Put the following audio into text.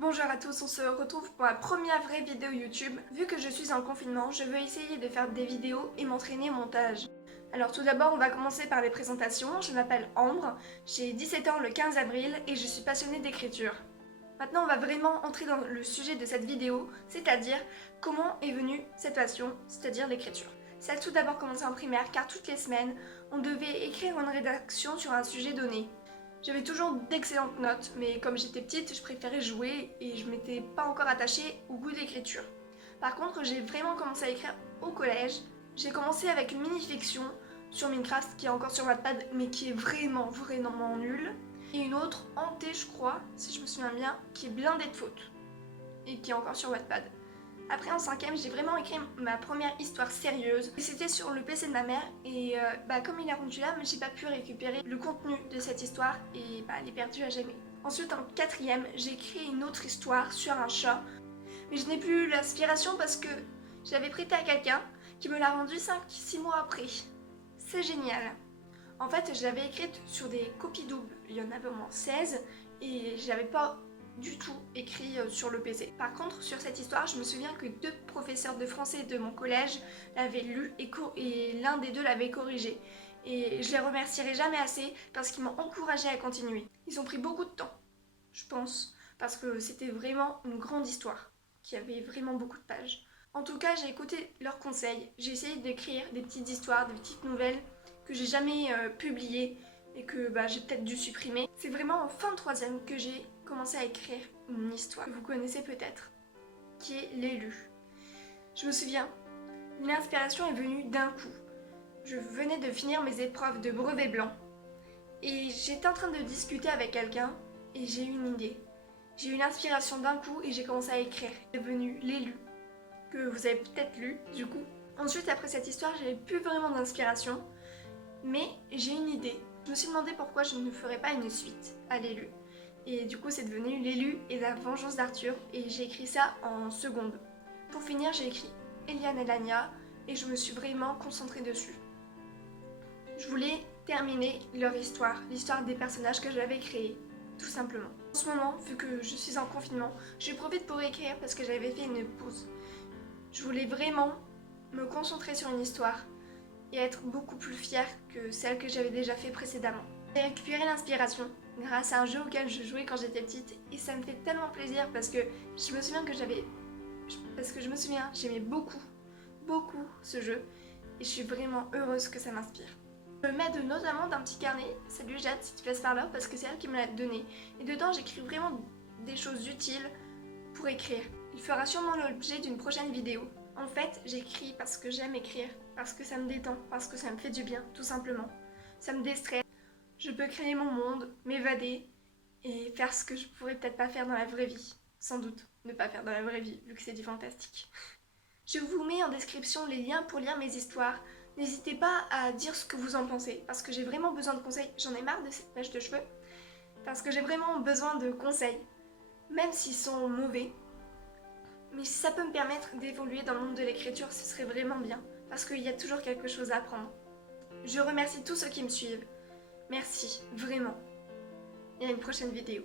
Bonjour à tous, on se retrouve pour ma première vraie vidéo YouTube. Vu que je suis en confinement, je veux essayer de faire des vidéos et m'entraîner au montage. Alors tout d'abord, on va commencer par les présentations. Je m'appelle Ambre, j'ai 17 ans le 15 avril et je suis passionnée d'écriture. Maintenant, on va vraiment entrer dans le sujet de cette vidéo, c'est-à-dire comment est venue cette passion, c'est-à-dire l'écriture. Ça a tout d'abord commencé en primaire car toutes les semaines, on devait écrire une rédaction sur un sujet donné. J'avais toujours d'excellentes notes, mais comme j'étais petite, je préférais jouer et je m'étais pas encore attachée au goût de l'écriture. Par contre, j'ai vraiment commencé à écrire au collège. J'ai commencé avec une mini-fiction sur Minecraft qui est encore sur Wattpad, mais qui est vraiment nulle. Et une autre, hantée je crois, si je me souviens bien, qui est blindée de fautes et qui est encore sur Wattpad. Après en 5ème, j'ai vraiment écrit ma première histoire sérieuse. C'était sur le PC de ma mère et comme il est rendu là, j'ai pas pu récupérer le contenu de cette histoire et elle est perdue à jamais. Ensuite en 4ème, j'ai écrit une autre histoire sur un chat. Mais je n'ai plus l'inspiration parce que j'avais prêté à quelqu'un qui me l'a rendu 5-6 mois après. C'est génial. En fait, je l'avais écrite sur des copies doubles. Il y en avait au moins 16 et je l'avais pas du tout écrit sur le PC. Par contre, sur cette histoire, je me souviens que 2 professeurs de français de mon collège l'avaient lu et l'un des 2 l'avait corrigé. Et je les remercierai jamais assez parce qu'ils m'ont encouragée à continuer. Ils ont pris beaucoup de temps, je pense, parce que c'était vraiment une grande histoire, qui avait vraiment beaucoup de pages. En tout cas, j'ai écouté leurs conseils, j'ai essayé d'écrire des petites histoires, des petites nouvelles que j'ai jamais publiées et que j'ai peut-être dû supprimer. C'est vraiment en fin de 3ème que j'ai commencé à écrire une histoire que vous connaissez peut-être, qui est L'élu. Je me souviens, l'inspiration est venue d'un coup. Je venais de finir mes épreuves de brevet blanc et j'étais en train de discuter avec quelqu'un et j'ai eu une idée. J'ai eu l'inspiration d'un coup et j'ai commencé à écrire. C'est devenu L'élu, que vous avez peut-être lu du coup. Ensuite, après cette histoire, j'avais plus vraiment d'inspiration, mais j'ai une idée. Je me suis demandé pourquoi je ne ferais pas une suite à L'élu. Et du coup, c'est devenu L'élu et la vengeance d'Arthur et j'ai écrit ça en seconde. Pour finir, j'ai écrit Eliane et Lania et je me suis vraiment concentrée dessus. Je voulais terminer leur histoire, l'histoire des personnages que j'avais créés, tout simplement. En ce moment, vu que je suis en confinement, je profite pour écrire parce que j'avais fait une pause. Je voulais vraiment me concentrer sur une histoire et être beaucoup plus fière que celle que j'avais déjà fait précédemment. J'ai récupéré l'inspiration grâce à un jeu auquel je jouais quand j'étais petite et ça me fait tellement plaisir parce que je me souviens j'aimais beaucoup ce jeu et je suis vraiment heureuse que ça m'inspire. Je m'aide notamment d'un petit carnet, salut Jade si tu passes par là, parce que c'est elle qui me l'a donné et dedans j'écris vraiment des choses utiles pour écrire. Il fera sûrement l'objet d'une prochaine vidéo. En fait, j'écris parce que j'aime écrire, parce que ça me détend, parce que ça me fait du bien, tout simplement. Ça me déstresse. Je peux créer mon monde, m'évader et faire ce que je pourrais peut-être pas faire dans la vraie vie. Sans doute ne pas faire dans la vraie vie, vu que c'est du fantastique. Je vous mets en description les liens pour lire mes histoires. N'hésitez pas à dire ce que vous en pensez, parce que j'ai vraiment besoin de conseils. J'en ai marre de cette mèche de cheveux, parce que j'ai vraiment besoin de conseils, même s'ils sont mauvais. Mais si ça peut me permettre d'évoluer dans le monde de l'écriture, ce serait vraiment bien, parce qu'il y a toujours quelque chose à apprendre. Je remercie tous ceux qui me suivent. Merci, vraiment. Et à une prochaine vidéo.